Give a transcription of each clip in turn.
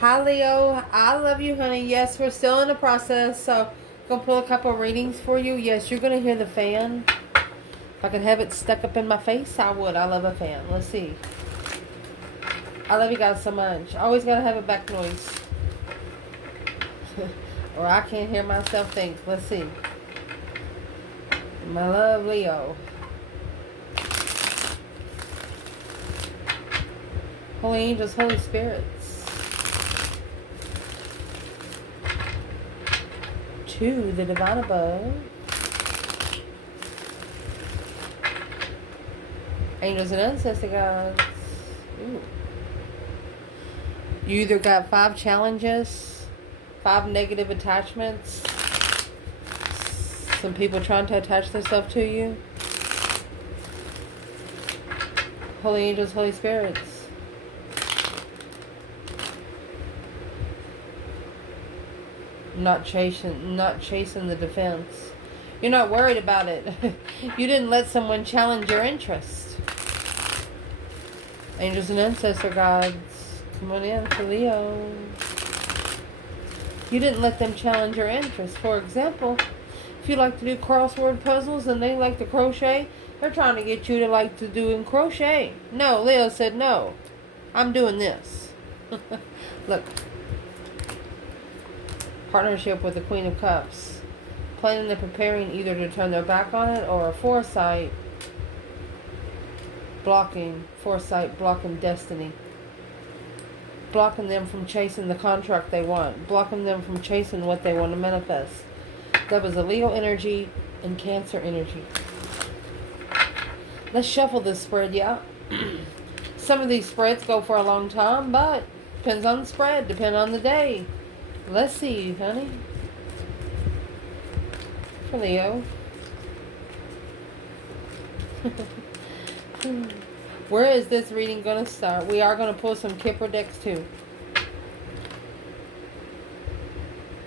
Hi Leo, I love you, honey. Yes, we're still in the process, so gonna pull a couple readings for you. Yes, you're gonna hear the fan. If I could have it stuck up in my face, I would. I love a fan. Let's see. I love you guys so much. Always gotta have a back noise, or I can't hear myself think. Let's see. My love, Leo. Holy angels, Holy spirits. To the divine above. Angels and ancestor gods. Ooh. You either got 5 challenges, 5 negative attachments, some people trying to attach themselves to you. Holy angels, Holy spirits. Not chasing the defense. You're not worried about it. You didn't let someone challenge your interest. Angels and ancestor gods, come on in for Leo. You didn't let them challenge your interest. For example, if you like to do crossword puzzles and they like to crochet, they're trying to get you to like to do crochet. No, Leo said no. I'm doing this. Look. Partnership with the Queen of Cups. Planning and preparing either to turn their back on it or foresight. Foresight blocking destiny. Blocking them from chasing the contract they want. Blocking them from chasing what they want to manifest. That was a Leo energy and Cancer energy. Let's shuffle this spread, yeah. Some of these spreads go for a long time, but depends on the spread, depends on the day. Let's see, honey. For Leo. Where is this reading going to start? We are going to pull some Kipper decks too.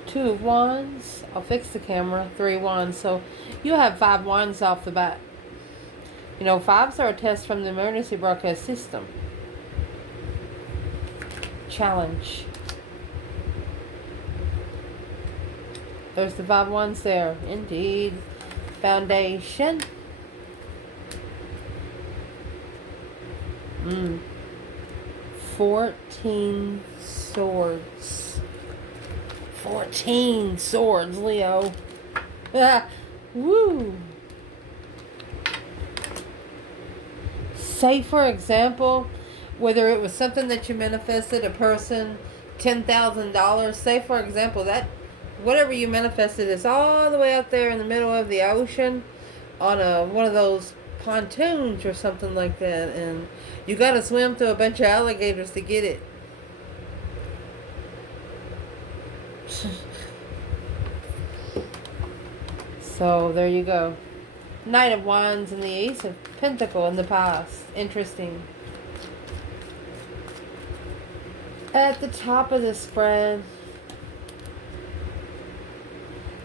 2 of Wands. I'll fix the camera. 3 Wands. So you have 5 Wands off the bat. You know, 5s are a test from the emergency broadcast system. Challenge. There's the 5 Wands there. Indeed. Foundation. 14 swords. 14 swords, Leo. Woo. Say, for example, whether it was something that you manifested, a person, $10,000. Say, for example, that whatever you manifested is all the way out there in the middle of the ocean on one of those pontoons or something like that, and you got to swim through a bunch of alligators to get it. So there you go. Knight of Wands and the Ace of Pentacle in the past. Interesting. At the top of the spread,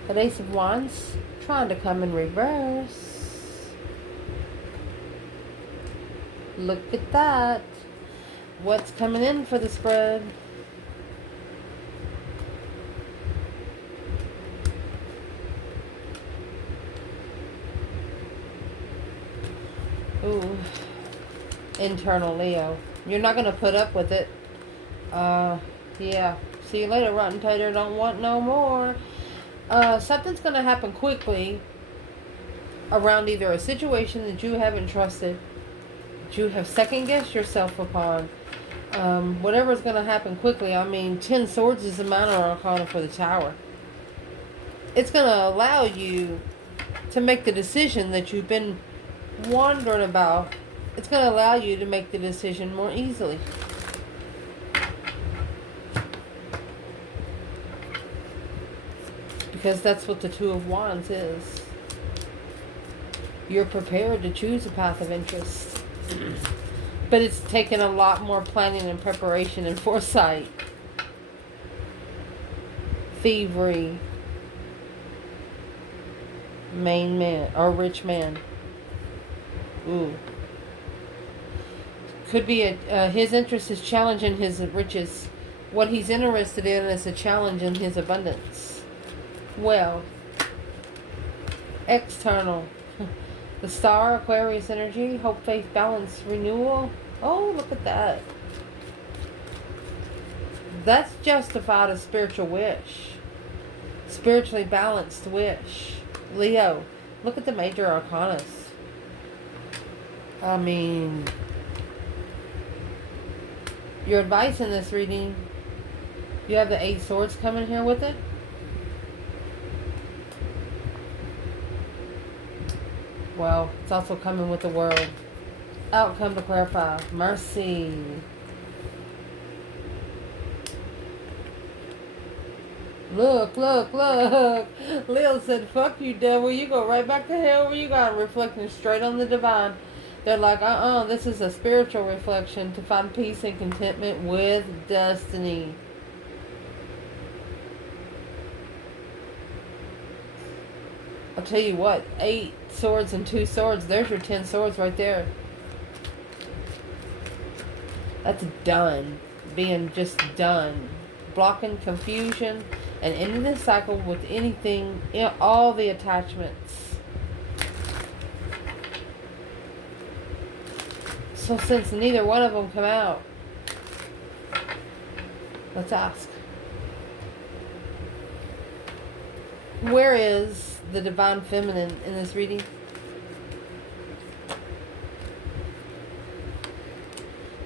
the Ace of Wands trying to come in reverse. Look at that. What's coming in for the spread? Ooh. Internal Leo. You're not going to put up with it. Yeah. See you later, rotten tater. Don't want no more. Something's going to happen quickly around either a situation that you haven't trusted, that you have second-guessed yourself upon. Whatever's going to happen quickly. I mean, 10 swords is the minor arcana for the tower. It's going to allow you to make the decision that you've been wondering about. It's going to allow you to make the decision more easily. Because that's what the 2 of Wands is. You're prepared to choose a path of interest. But it's taken a lot more planning and preparation and foresight. Thievery. Main man or rich man. Ooh. Could be his interest is challenging his riches. What he's interested in is a challenge in his abundance. Well, external. The star, Aquarius energy, hope, faith, balance, renewal. Oh, look at that. That's justified a spiritual wish. Spiritually balanced wish. Leo, look at the major arcanas. I mean, your advice in this reading, you have the 8 swords coming here with it. Well, it's also coming with the world. Outcome to clarify. Mercy. Look, look, look. Leo said, fuck you, devil. You go right back to hell where you got, reflecting straight on the divine. They're like, this is a spiritual reflection to find peace and contentment with destiny. I'll tell you what, 8 swords and 2 swords, there's your 10 swords right there. That's done. Being just done. Blocking confusion and ending the cycle with anything, all the attachments. So since neither one of them come out, let's ask. Where is the divine feminine in this reading?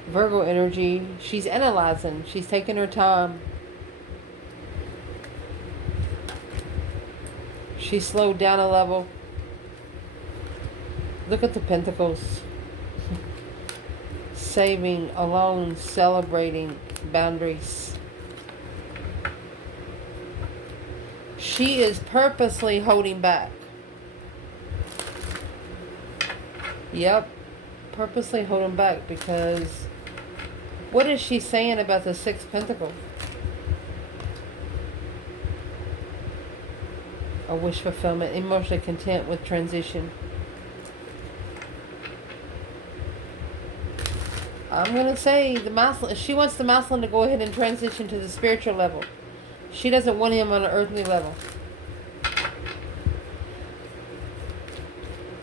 Virgo energy. She's analyzing. She's taking her time. She slowed down a level. Look at the pentacles. Saving, alone, celebrating, boundaries. She is purposely holding back. Yep. Purposely holding back because what is she saying about the 6 Pentacles? A wish fulfillment, emotionally content with transition. I'm going to say the masculine, she wants the masculine to go ahead and transition to the spiritual level. She doesn't want him on an earthly level.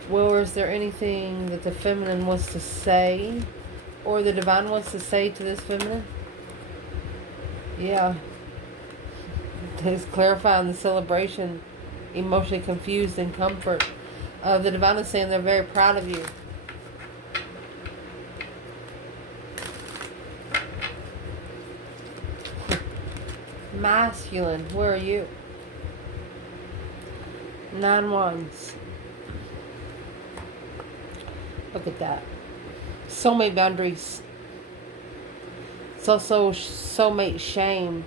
Well, is there anything that the feminine wants to say or the divine wants to say to this feminine? Yeah. It's clarifying the celebration, emotionally confused and comfort. The divine is saying they're very proud of you. Masculine, where are you? 9 Wands. Look at that. Soulmate boundaries. It's also soulmate shame.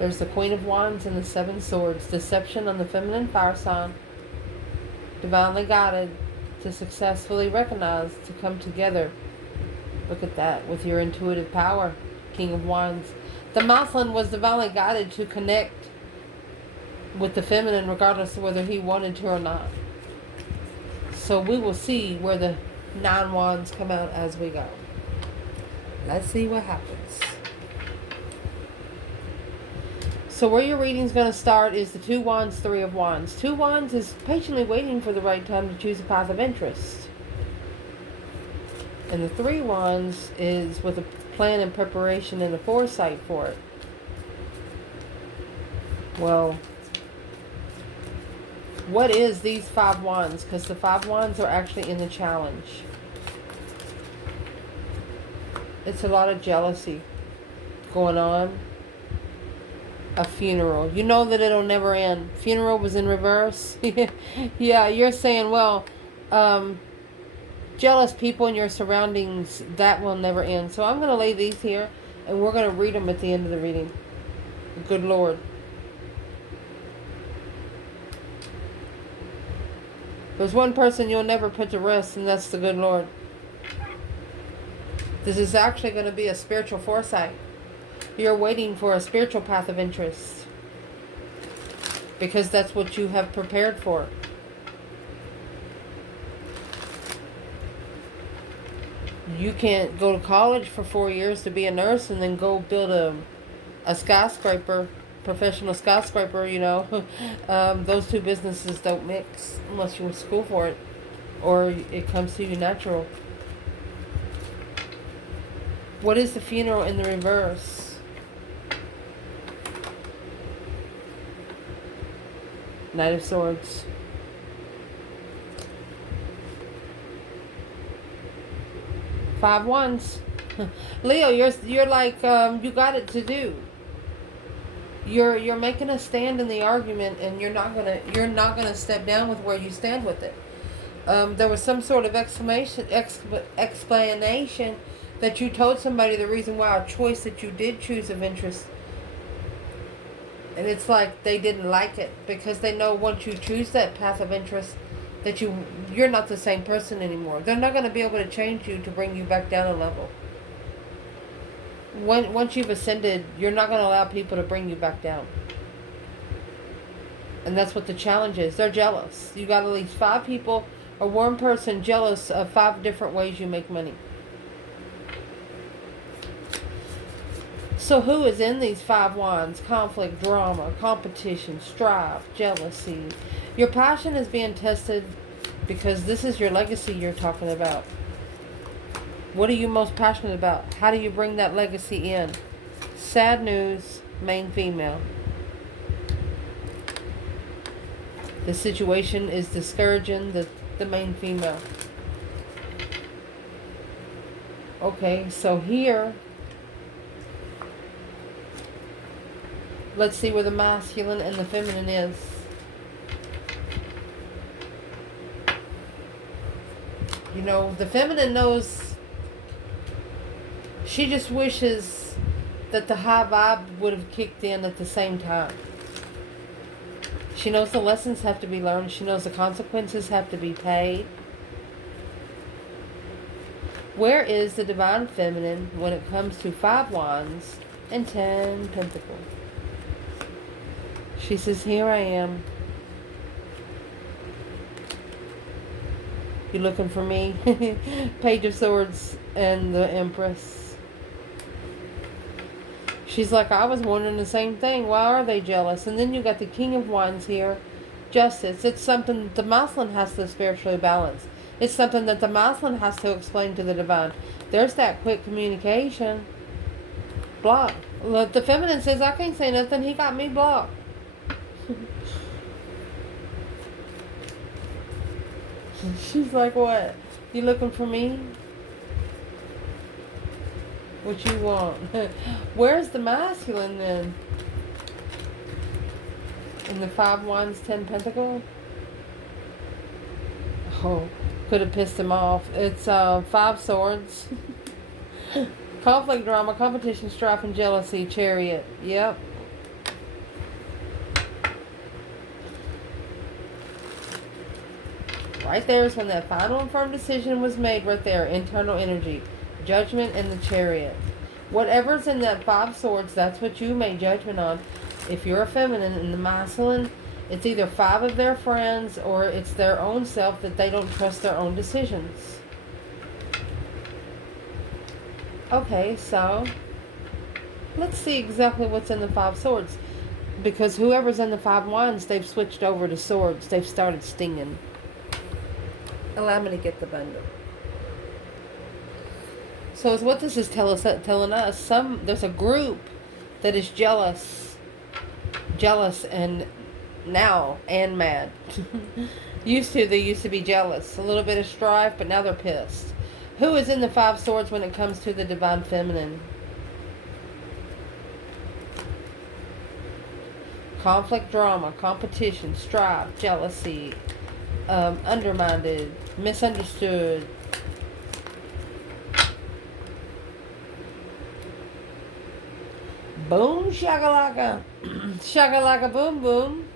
There's the Queen of Wands and the 7 Swords. Deception on the feminine fire sign. Divinely guided to successfully recognize, to come together. Look at that, with your intuitive power. King of Wands. The masculine was divinely guided to connect with the feminine regardless of whether he wanted to or not. So we will see where the 9 Wands come out as we go. Let's see what happens. So where your reading is going to start is the 2 Wands, 3 of Wands. 2 Wands is patiently waiting for the right time to choose a path of interest. And the 3 Wands is with a plan and preparation and a foresight for it. Well, what is these 5 Wands? Because the 5 Wands are actually in the challenge. It's a lot of jealousy going on. A funeral. You know that it'll never end. Funeral was in reverse. Yeah, you're saying, well, jealous people in your surroundings, that will never end. So I'm going to lay these here, and we're going to read them at the end of the reading. Good Lord. There's one person you'll never put to rest, and that's the good Lord. This is actually going to be a spiritual foresight. You're waiting for a spiritual path of interest. Because that's what you have prepared for. You can't go to college for 4 years to be a nurse and then go build a skyscraper, professional skyscraper, you know. Those two businesses don't mix unless you went to school for it or it comes to you natural. What is the funeral in the reverse? Knight of Swords. Five Wands. Leo, you're like you got it to do. You're making a stand in the argument, and you're not gonna step down with where you stand with it. There was some sort of explanation that you told somebody the reason why a choice that you did choose of interest, and it's like they didn't like it because they know once you choose that path of interest that you're not the same person anymore. They're not going to be able to change you to bring you back down a level. Once you've ascended, you're not going to allow people to bring you back down. And that's what the challenge is. They're jealous. You got at least 5 people or one person jealous of 5 different ways you make money. So who is in these 5 wands? Conflict, drama, competition, strife, jealousy. Your passion is being tested because this is your legacy you're talking about. What are you most passionate about? How do you bring that legacy in? Sad news, main female. The situation is discouraging the main female. Okay, so here, let's see where the masculine and the feminine is. You know, the feminine knows, she just wishes that the high vibe would have kicked in at the same time. She knows the lessons have to be learned. She knows the consequences have to be paid. Where is the divine feminine when it comes to 5 wands and 10 pentacles? She says, here I am. You looking for me? Page of Swords and the Empress. She's like, I was wondering the same thing. Why are they jealous? And then you got the King of Wands here. Justice. It's something that the masculine has to spiritually balance. It's something that the masculine has to explain to the divine. There's that quick communication. Block. Look, the feminine says, I can't say nothing. He got me blocked. She's like, what? You looking for me? What you want? Where's the masculine then? In the 5 wands, 10 pentacles? Oh, could have pissed him off. It's 5 swords. Conflict, drama, competition, strife, and jealousy. Chariot. Yep. Right there is when that final and firm decision was made right there. Internal energy. Judgment and the Chariot. Whatever's in that 5 swords, that's what you make judgment on. If you're a feminine and the masculine, it's either 5 of their friends or it's their own self that they don't trust their own decisions. Okay, so let's see exactly what's in the 5 swords. Because whoever's in the 5 wands, they've switched over to swords. They've started stinging. Allow me to get the bundle. So is what this is telling us. There's a group that is jealous and now and mad. They used to be jealous, a little bit of strife, but now they're pissed. Who is in the 5 swords when it comes to the divine feminine? Conflict, drama, competition, strife, jealousy, undermined, misunderstood. Boom, shakalaka. Shakalaka, boom, boom.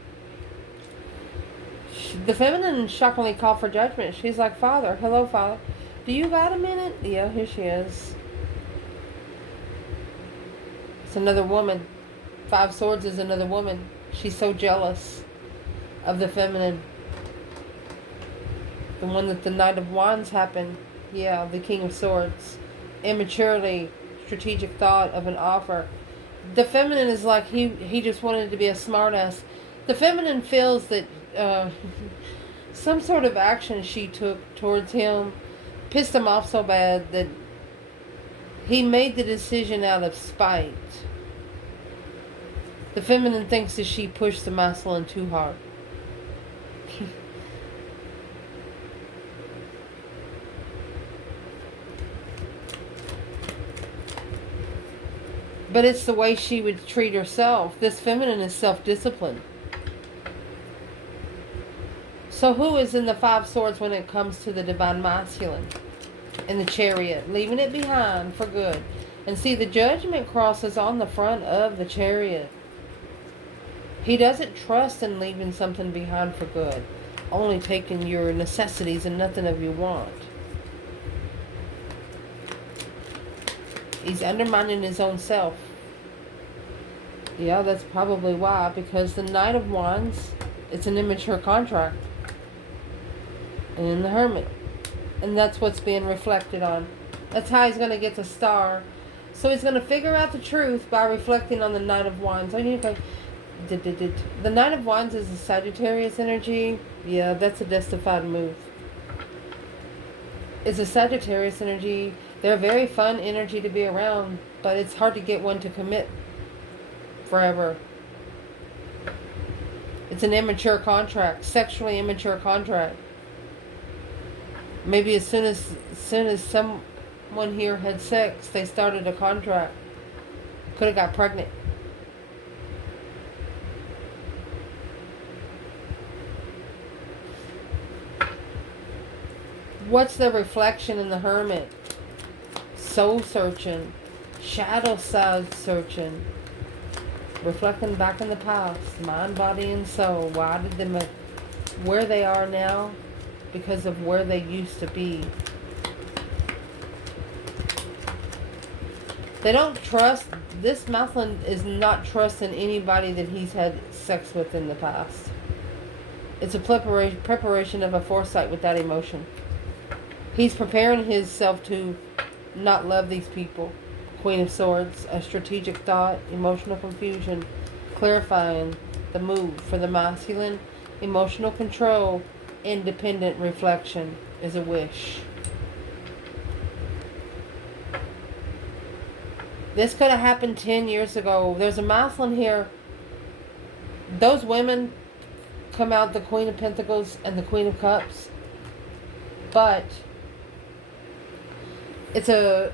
The feminine shockingly called for judgment. She's like, Father, hello, Father. Do you got a minute? Yeah, here she is. It's another woman. 5 swords is another woman. She's so jealous of the feminine. The one that the Knight of Wands happened. Yeah, the King of Swords. Immaturely, strategic thought of an offer. The feminine is like he just wanted to be a smartass. The feminine feels that uh, some sort of action she took towards him pissed him off so bad that he made the decision out of spite. The feminine thinks that she pushed the masculine too hard. But it's the way she would treat herself. This feminine is self-disciplined. So who is in the Five Swords when it comes to the divine masculine? In the Chariot, leaving it behind for good. And see, the Judgment cross is on the front of the Chariot. He doesn't trust in leaving something behind for good. Only taking your necessities and nothing of your want. He's undermining his own self. Yeah, that's probably why. Because the Knight of Wands, it's an immature contract. And the Hermit. And that's what's being reflected on. That's how he's going to get the star. So he's going to figure out the truth by reflecting on the Knight of Wands. The Knight of Wands is a Sagittarius energy. Yeah, that's a justified move. It's a Sagittarius energy. They're a very fun energy to be around, but it's hard to get one to commit forever. It's an immature contract, sexually immature contract. Maybe as soon as someone here had sex, they started a contract. Could have got pregnant. What's the reflection in the Hermit? Soul searching, shadow side searching, reflecting back in the past, mind, body, and soul. Why did they make where they are now? Because of where they used to be. They don't trust. This masculine is not trusting anybody that he's had sex with in the past. It's a preparation of a foresight without emotion. He's preparing himself to not love these people. Queen of Swords, a strategic thought, emotional confusion, clarifying the move for the masculine, emotional control, independent reflection is a wish. This could have happened 10 years ago. There's a masculine here. Those women come out, the Queen of Pentacles and the Queen of Cups. But it's a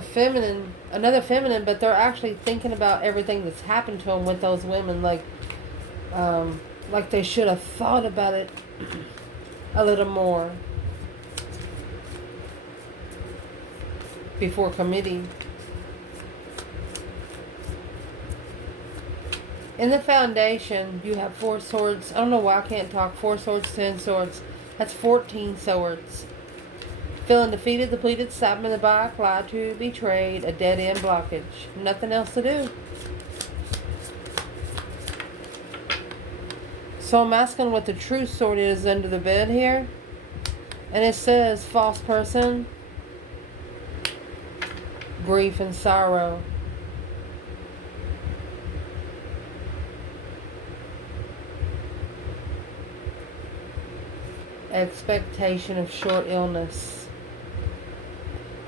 feminine, another feminine, but they're actually thinking about everything that's happened to them with those women, like they should have thought about it a little more before committing. In the Foundation, you have 4 swords. I don't know why I can't talk. 4 swords, 10 swords. That's 14 swords. Feeling defeated, depleted, stabbed in the back, lied to, betrayed, a dead end blockage. Nothing else to do. So I'm asking what the true sword is under the bed here. And it says, false person, grief and sorrow. Expectation of short illness.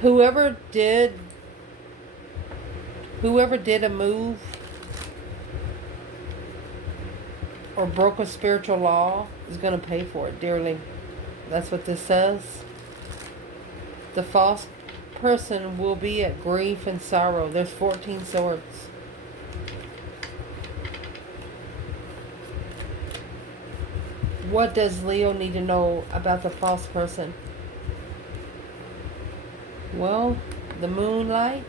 Whoever did a move or broke a spiritual law is going to pay for it dearly. That's what this says. The false person will be at grief and sorrow. There's 14 swords. What does Leo need to know about the false person? Well, the moonlight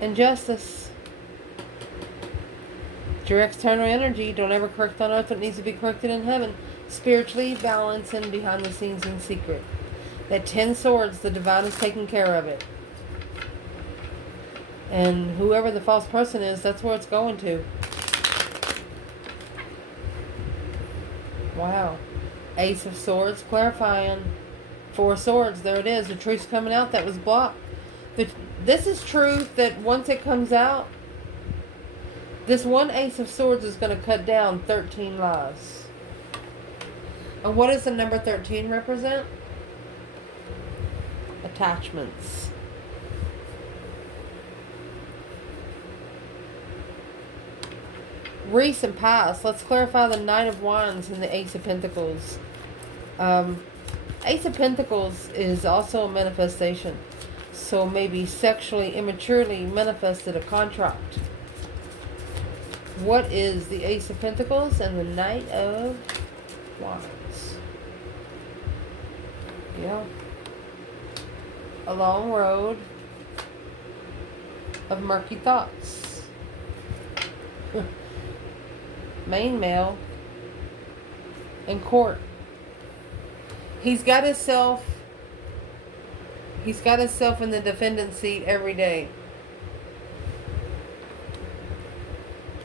and justice. It's your external energy. Don't ever correct on earth what needs to be corrected in heaven. Spiritually balancing behind the scenes in secret. That 10 swords, the divine is taking care of it. And whoever the false person is, that's where it's going to. Wow. Ace of Swords, clarifying Four of Swords. There it is. The truth's coming out that was blocked. This is truth that once it comes out, this one Ace of Swords is going to cut down 13 lies. And what does the number 13 represent? Attachments. Recent past. Let's clarify the Knight of Wands and the Ace of Pentacles. Ace of Pentacles is also a manifestation. So maybe sexually immaturely manifested a contract. What is the Ace of Pentacles and the Knight of Wands? Yeah. A long road of murky thoughts. Main male in court. He's got himself in the defendant's seat every day,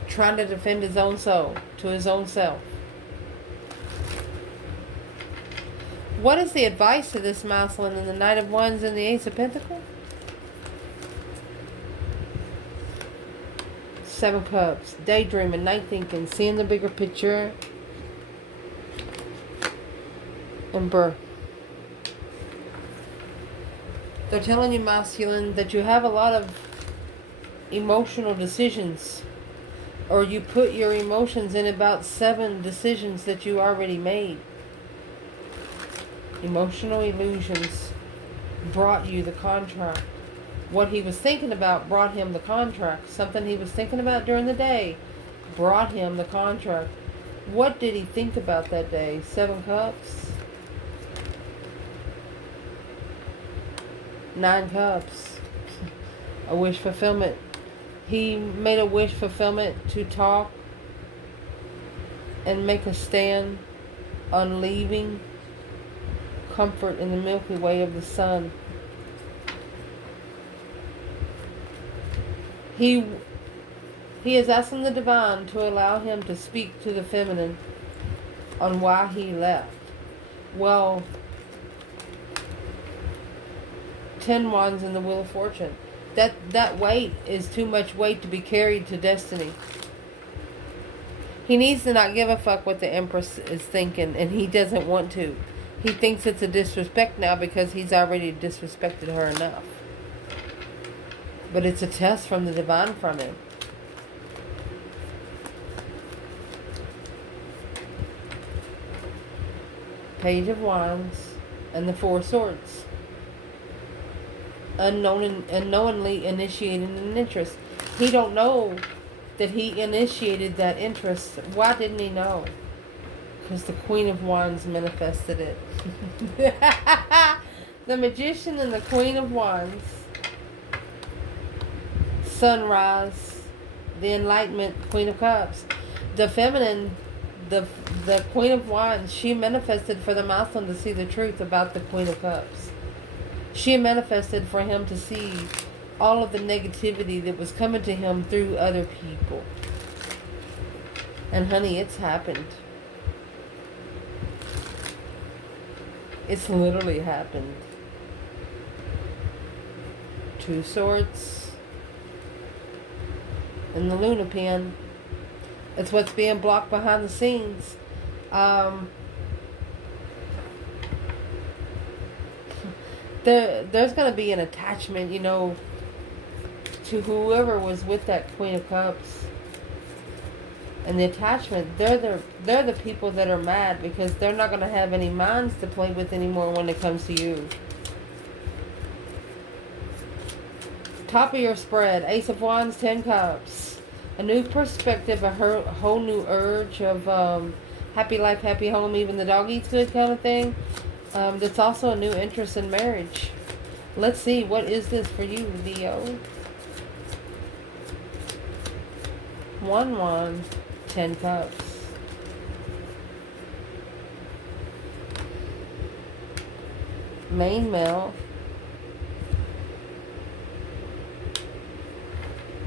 trying to defend his own soul to his own self. What is the advice to this masculine in the Knight of Wands and the Ace of Pentacles? Seven of Cups. Daydreaming, night thinking, seeing the bigger picture. And birth. They're telling you, masculine, that you have a lot of emotional decisions. Or you put your emotions in about 7 decisions that you already made. Emotional illusions brought you the contract. What he was thinking about brought him the contract. Something he was thinking about during the day brought him the contract. What did he think about that day? 7 Cups. 9 Cups. A wish fulfillment. He made a wish fulfillment to talk and make a stand on leaving comfort in the Milky Way of the sun. He is asking the divine to allow him to speak to the feminine on why he left. Well, 10 Wands in the Wheel of Fortune. That weight is too much weight to be carried to destiny. He needs to not give a fuck what the Empress is thinking, and he doesn't want to. He thinks it's a disrespect now because he's already disrespected her enough. But it's a test from the divine from him. Page of Wands and the Four of Swords. Unknowingly initiating an interest. He don't know that he initiated that interest. Why didn't he know? Because the Queen of Wands manifested it. The Magician and the Queen of Wands. Sunrise. The Enlightenment, Queen of Cups. The feminine, the Queen of Wands, she manifested for the masculine to see the truth about the Queen of Cups. She manifested for him to see all of the negativity that was coming to him through other people. And honey, it's happened. It's literally happened. 2 Swords. And the Luna Pen. It's what's being blocked behind the scenes. There's going to be an attachment, you know, to whoever was with that Queen of Cups. And the attachment, they're the people that are mad because they're not going to have any minds to play with anymore when it comes to you. Top of your spread, Ace of Wands, 10 Cups. A new perspective, a whole new urge of happy life, happy home, even the dog eats good kind of thing. That's also a new interest in marriage. Let's see, what is this for you, Leo? 1 Wand, 10 Cups. Main male.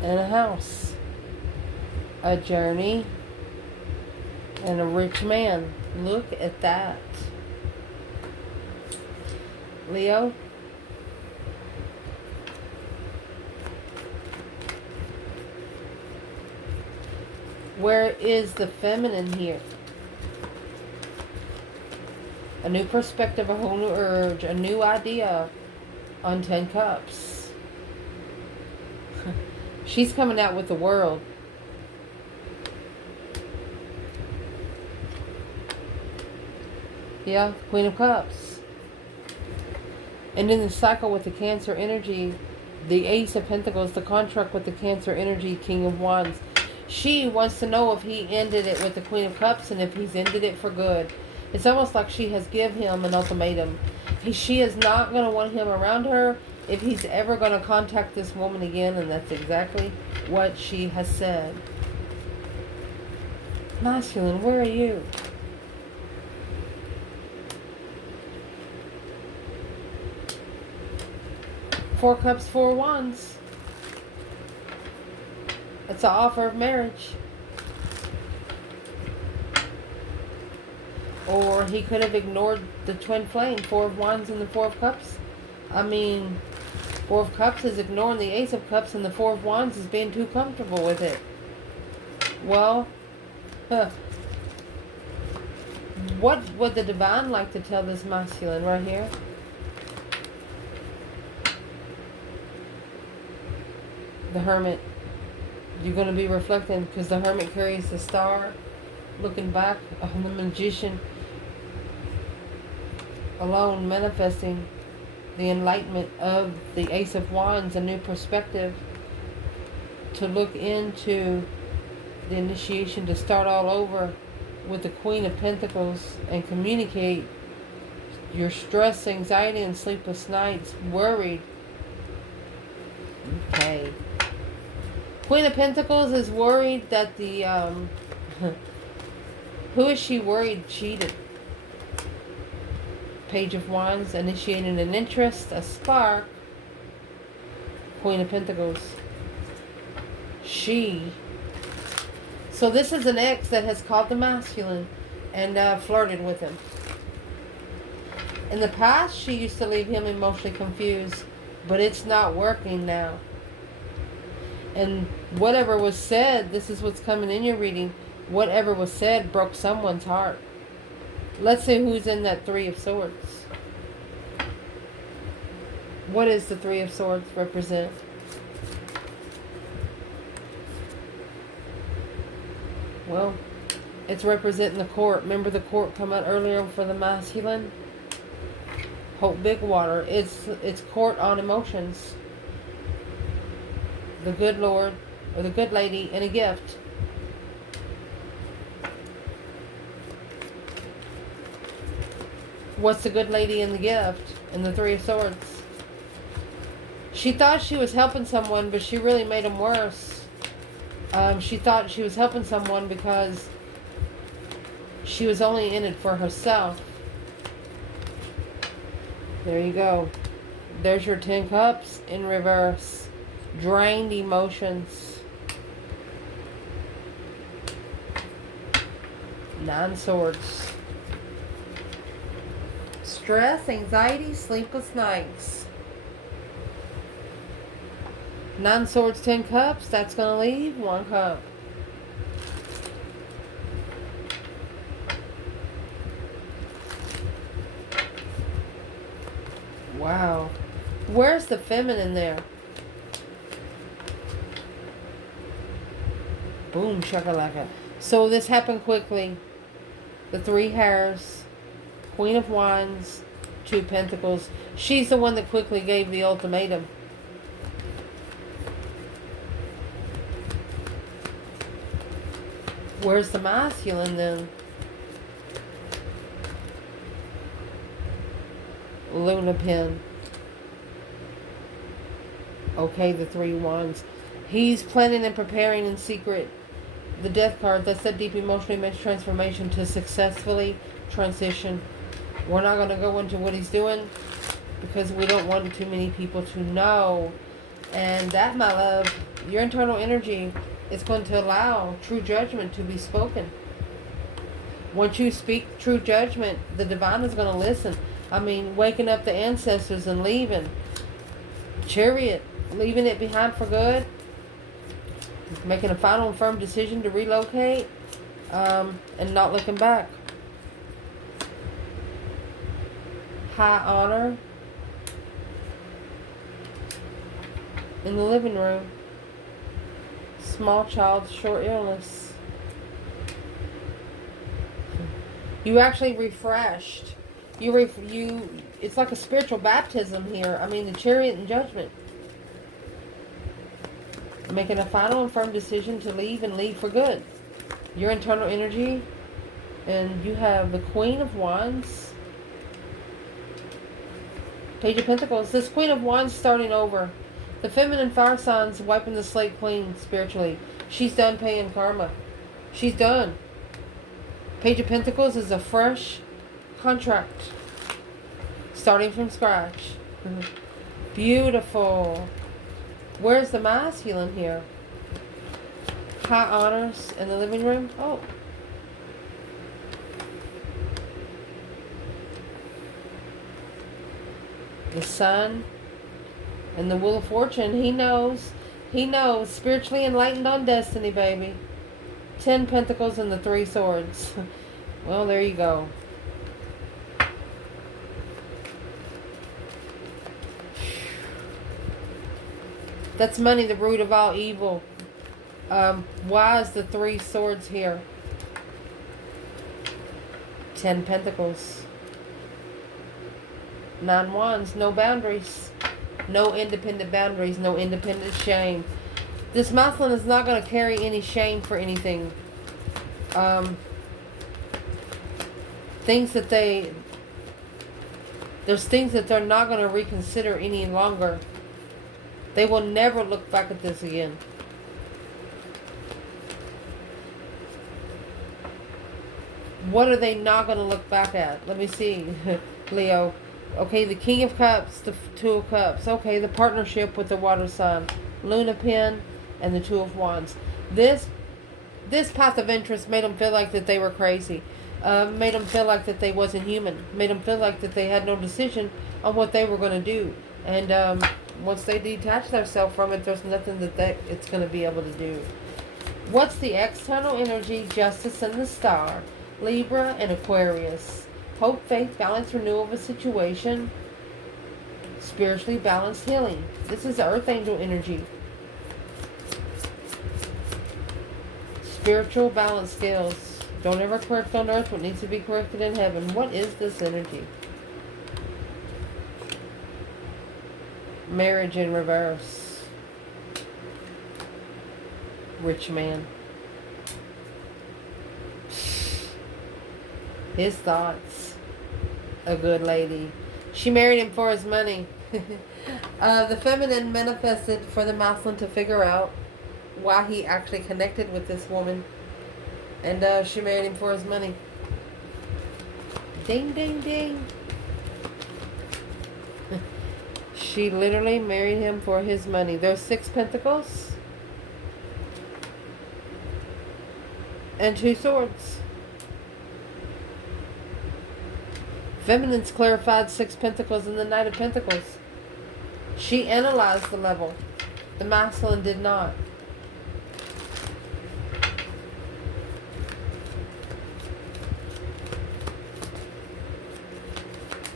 And a house. A journey. And a rich man. Look at that. Leo. Where is the feminine here? A new perspective, a whole new urge, a new idea on 10 cups. She's coming out with the world. Yeah, Queen of Cups. And in the cycle with the Cancer energy, the Ace of Pentacles, the contract with the Cancer energy, King of Wands. She wants to know if he ended it with the Queen of Cups and if he's ended it for good. It's almost like she has given him an ultimatum. She is not going to want him around her if he's ever going to contact this woman again, and that's exactly what she has said. Masculine, where are you? Four Cups, Four Wands. It's an offer of marriage. Or he could have ignored the twin flame, Four of Wands and the Four of Cups. I mean, Four of Cups is ignoring the Ace of Cups, and the Four of Wands is being too comfortable with it. Well, what would the divine like to tell this masculine right here? The Hermit. You're going to be reflecting, because the Hermit carries the star, looking back on the Magician, alone manifesting the enlightenment of the Ace of Wands, a new perspective to look into the initiation, to start all over with the Queen of Pentacles and communicate your stress, anxiety, and sleepless nights, worried. Okay. Queen of Pentacles is worried that the, who is she worried cheated? Page of Wands, initiating an interest, a spark. Queen of Pentacles. So this is an ex that has called the masculine and flirted with him. In the past, she used to leave him emotionally confused, but it's not working now. And whatever was said, this is what's coming in your reading, whatever was said broke someone's heart. Let's see who's in that Three of Swords. What does the Three of Swords represent? Well, it's representing the court. Remember the court come out earlier for the masculine? Hope Big Water. It's court on emotions. The good Lord or the good lady and a gift. What's the good lady and the gift in the Three of Swords? She thought she was helping someone, but she really made them worse. She thought she was helping someone because she was only in it for herself. There you go. There's your 10 cups in reverse. Drained emotions. 9 swords. Stress, anxiety, sleepless nights. 9 swords, 10 cups. That's going to leave 1 cup. Wow. Where's the feminine there? Boom, Shaka, Laka. So this happened quickly. The 3 hairs. Queen of Wands. 2 Pentacles. She's the one that quickly gave the ultimatum. Where's the masculine then? Luna pin. Okay, the 3 wands. He's planning and preparing in secret. The Death card, that's that deep emotional image transformation to successfully transition. We're not going to go into what he's doing because we don't want too many people to know. And that, my love, your internal energy is going to allow true judgment to be spoken. Once you speak true judgment, the divine is going to listen. I mean, waking up the ancestors and leaving. Chariot, leaving it behind for good. Making a final and firm decision to relocate. And not looking back. High honor. In the living room. Small child, short illness. You actually refreshed. It's like a spiritual baptism here. I mean, the Chariot and Judgment. Making a final and firm decision to leave and leave for good. Your internal energy. And you have the Queen of Wands. Page of Pentacles. This Queen of Wands starting over. The feminine fire signs wiping the slate clean spiritually. She's done paying karma. She's done. Page of Pentacles is a fresh contract. Starting from scratch. Beautiful. Where's the masculine here? High honors in the living room. Oh. The Sun and the Wheel of Fortune. He knows. He knows. Spiritually enlightened on destiny, baby. 10 Pentacles and the 3 Swords. Well, there you go. That's money, the root of all evil. Why is the 3 Swords here? 10 Pentacles. 9 Wands. No boundaries. No independent boundaries. No independent shame. This masculine is not going to carry any shame for anything. There's things that they're not going to reconsider any longer. They will never look back at this again. What are they not going to look back at? Let me see, Leo. Okay, the King of Cups, the 2 of Cups. Okay, the partnership with the water sign. Luna Pin and the 2 of Wands. This path of interest made them feel like that they were crazy. Made them feel like that they wasn't human. Made them feel like that they had no decision on what they were going to do. And once they detach themselves from it, there's nothing that it's going to be able to do. What's the external energy? Justice and the Star. Libra and Aquarius. Hope, faith, balance, renewal of a situation. Spiritually balanced healing. This is the Earth Angel energy. Spiritual balance scales. Don't ever correct on earth what needs to be corrected in heaven. What is this energy? Marriage in reverse. Rich man. His thoughts. A good lady. She married him for his money. The feminine manifested for the masculine to figure out why he actually connected with this woman. And she married him for his money. Ding, ding, ding. She literally married him for his money. There's 6 Pentacles. And 2 Swords. Feminine's clarified 6 Pentacles and the Knight of Pentacles. She analyzed the level. The masculine did not.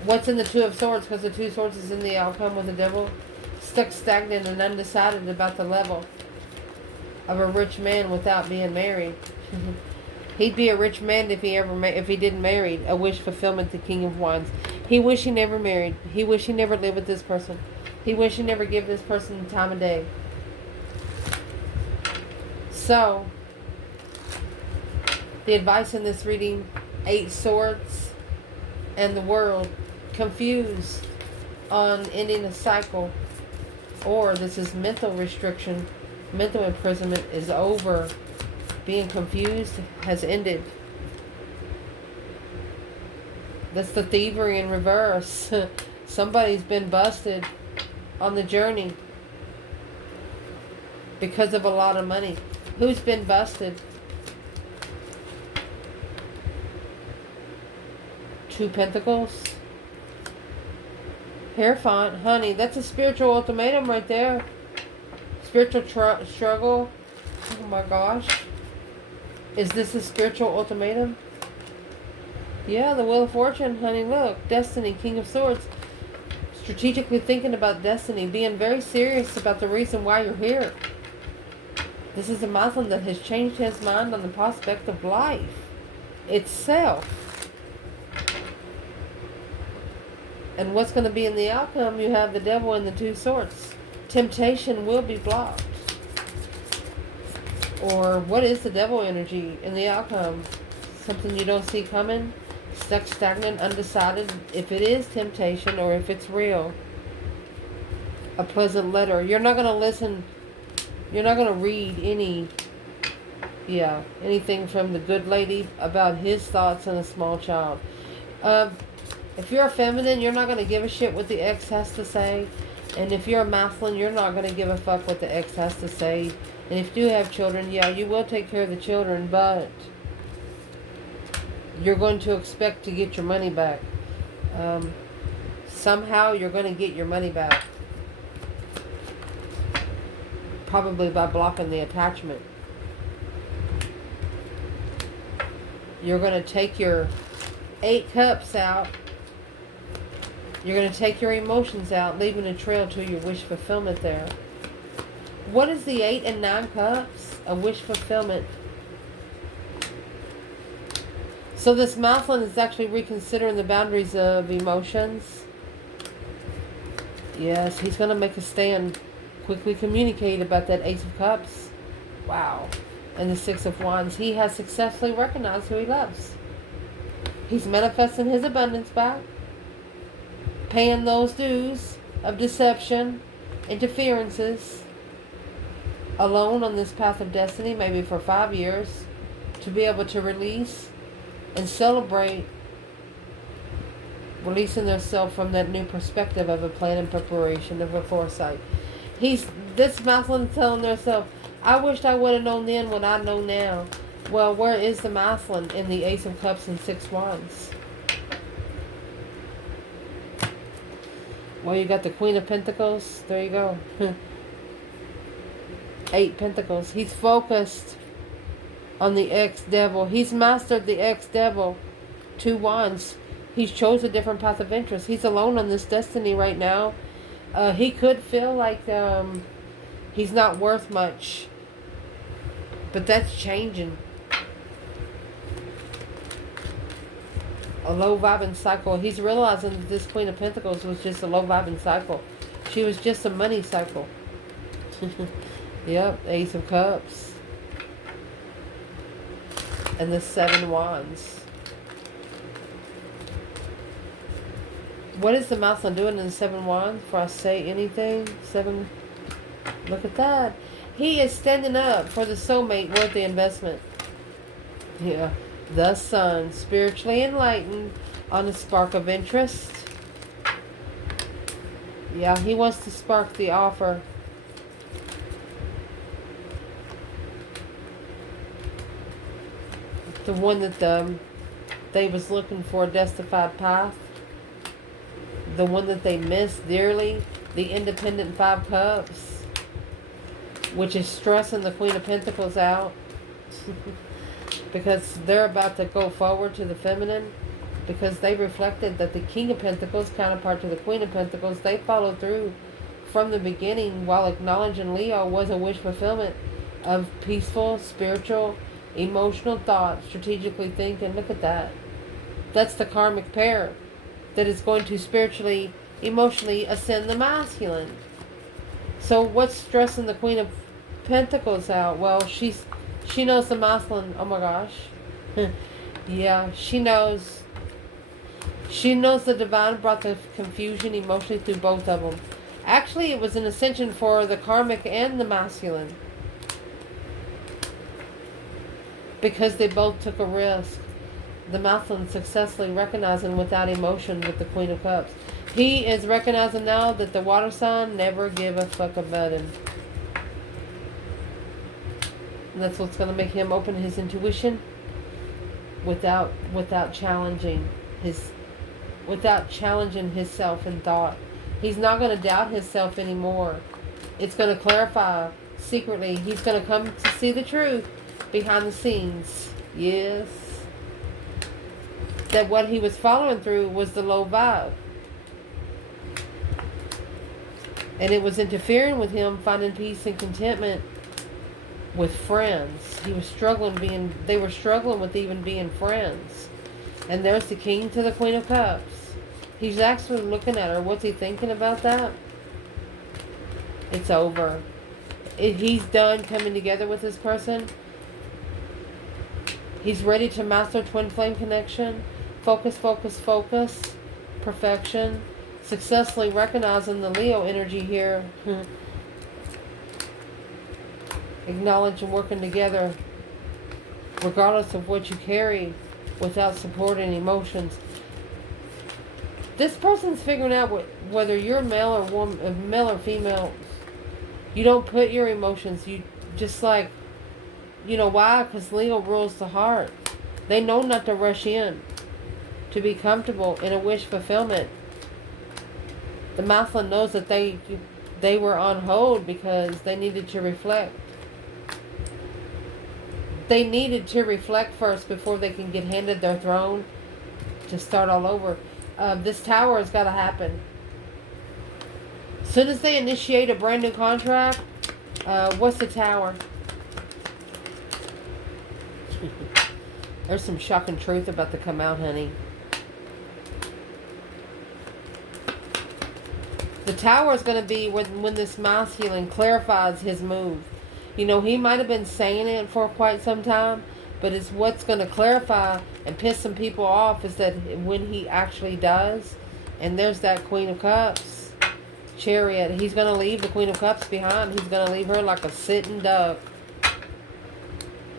What's in the 2 of Swords? Because the 2 Swords is in the outcome with the Devil. Stuck stagnant and undecided about the level of a rich man without being married. He'd be a rich man if he didn't marry. A wish fulfillment, the King of Wands. He wish he never married. He wish he never lived with this person. He wish he never give this person the time of day. So, the advice in this reading, 8 Swords and the World, confused on ending a cycle, or this is mental restriction, mental imprisonment is over. Being confused has ended. That's the thievery in reverse. Somebody's been busted on the journey because of a lot of money. Who's been busted? 2 Pentacles. Hierophant, honey, that's a spiritual ultimatum right there. Spiritual struggle. Oh my gosh. Is this a spiritual ultimatum? Yeah, the Wheel of Fortune, honey, look. Destiny, King of Swords. Strategically thinking about destiny. Being very serious about the reason why you're here. This is a Muslim that has changed his mind on the prospect of life itself. And what's going to be in the outcome? You have the Devil and the Two Swords. Temptation will be blocked. Or what is the Devil energy in the outcome? Something you don't see coming? Stuck, stagnant, undecided if it is temptation or if it's real. A pleasant letter. You're not going to listen. You're not going to read anything from the good lady about his thoughts on a small child. If you're a feminine, you're not going to give a shit what the ex has to say. And if you're a masculine, you're not going to give a fuck what the ex has to say. And if you do have children, yeah, you will take care of the children, but you're going to expect to get your money back. Somehow you're going to get your money back. Probably by blocking the attachment. You're going to take your 8 cups out. You're going to take your emotions out, leaving a trail to your wish fulfillment there. What is the 8 and 9 cups? A wish fulfillment. So this masculine is actually reconsidering the boundaries of emotions. Yes, he's going to make a stand. Quickly communicate about that Ace of Cups. Wow. And the 6 of Wands. He has successfully recognized who he loves. He's manifesting his abundance back. Paying those dues of deception, interferences. Alone on this path of destiny, maybe for 5 years. To be able to release and celebrate releasing themselves from that new perspective of a plan and preparation, of a foresight. This masculine telling themselves, I wished I would have known then what I know now. Well, where is the masculine in the Ace of Cups and 6 Wands? Well, you got the Queen of Pentacles. There you go. 8 Pentacles. He's focused on the ex-devil. He's mastered the ex-devil. 2 Wands. He's chose a different path of interest. He's alone on this destiny right now. He could feel like he's not worth much. But that's changing. A low vibing cycle. He's realizing that this Queen of Pentacles was just a low vibing cycle. She was just a money cycle. Yep, Ace of Cups. And the 7 Wands. What is the masculine doing in the 7 Wands? Before I say anything. 7. Look at that. He is standing up for the soulmate worth the investment. Yeah. The Sun. Spiritually enlightened on a spark of interest. Yeah, he wants to spark the offer. The one that they was looking for, a justified path. The one that they missed dearly. The independent 5 Cups. Which is stressing the Queen of Pentacles out. Because they're about to go forward to the feminine. Because they reflected that the King of Pentacles, counterpart to the Queen of Pentacles, they followed through from the beginning while acknowledging Leo was a wish fulfillment of peaceful, spiritual, emotional thought, strategically thinking. Look at that. That's the karmic pair that is going to spiritually, emotionally ascend the masculine. So what's stressing the Queen of Pentacles out? Well, she knows the masculine. Oh my gosh. Yeah, she knows the divine brought the confusion emotionally through both of them. Actually, it was an ascension for the karmic and the masculine. Because they both took a risk. The masculine successfully recognizing without emotion with the Queen of Cups. He is recognizing now that the water sign never give a fuck about him. And that's what's going to make him open his intuition without challenging himself in thought. He's not going to doubt himself anymore. It's going to clarify secretly. He's going to come to see the truth behind the scenes. Yes. That what he was following through was the low vibe. And it was interfering with him finding peace and contentment with friends. They were struggling with even being friends. And there's the king to the queen of cups. He's actually looking at her. What's he thinking about that? It's over. He's done coming together with this person. He's ready to master twin flame connection. Focus, focus, focus. Perfection. Successfully recognizing the Leo energy here. Acknowledge and working together regardless of what you carry without supporting emotions. This person's figuring out whether you're male or woman, male or female. You don't put your emotions. You just like, you know why? Because Leo rules the heart. They know not to rush in to be comfortable in a wish fulfillment. The Masculine knows that they were on hold because they needed to reflect. They needed to reflect first before they can get handed their throne to start all over. This tower has got to happen. As soon as they initiate a brand new contract, what's the tower? There's some shocking truth about to come out, honey. The tower is going to be when this masculine clarifies his move. You know, he might have been saying it for quite some time, but it's what's going to clarify and piss some people off is that when he actually does, and there's that Queen of Cups, Chariot, he's going to leave the Queen of Cups behind. He's going to leave her like a sitting duck.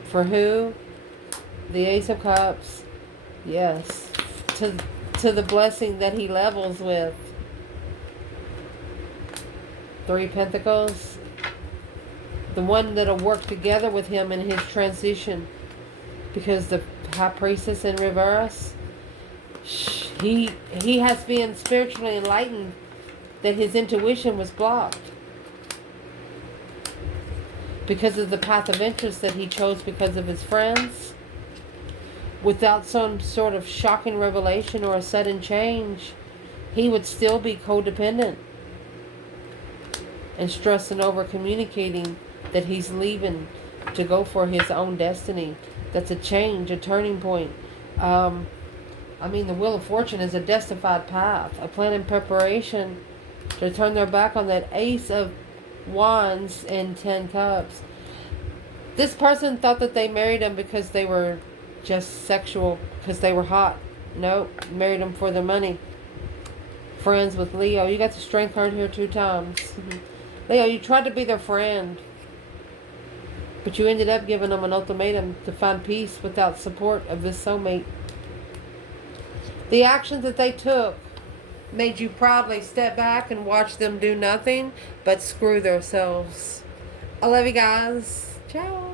For who? The Ace of Cups. Yes. To the blessing that he levels with. Three Pentacles. The one that'll work together with him in his transition. Because the High Priestess in reverse, he has been spiritually enlightened that his intuition was blocked. Because of the path of interest that he chose because of his friends. Without some sort of shocking revelation or a sudden change, he would still be codependent. And stressing over communicating that he's leaving to go for his own destiny. That's a change, a turning point. I mean, the Wheel of Fortune is a destified path, a plan in preparation to turn their back on that Ace of Wands and 10 Cups. This person thought that they married him because they were just sexual, because they were hot. Nope, married him for the money. Friends with Leo. You got the Strength card here 2 times. Leo, you tried to be their friend, but you ended up giving them an ultimatum to find peace without support of this soulmate. The actions that they took made you proudly step back and watch them do nothing but screw themselves. I love you guys. Ciao.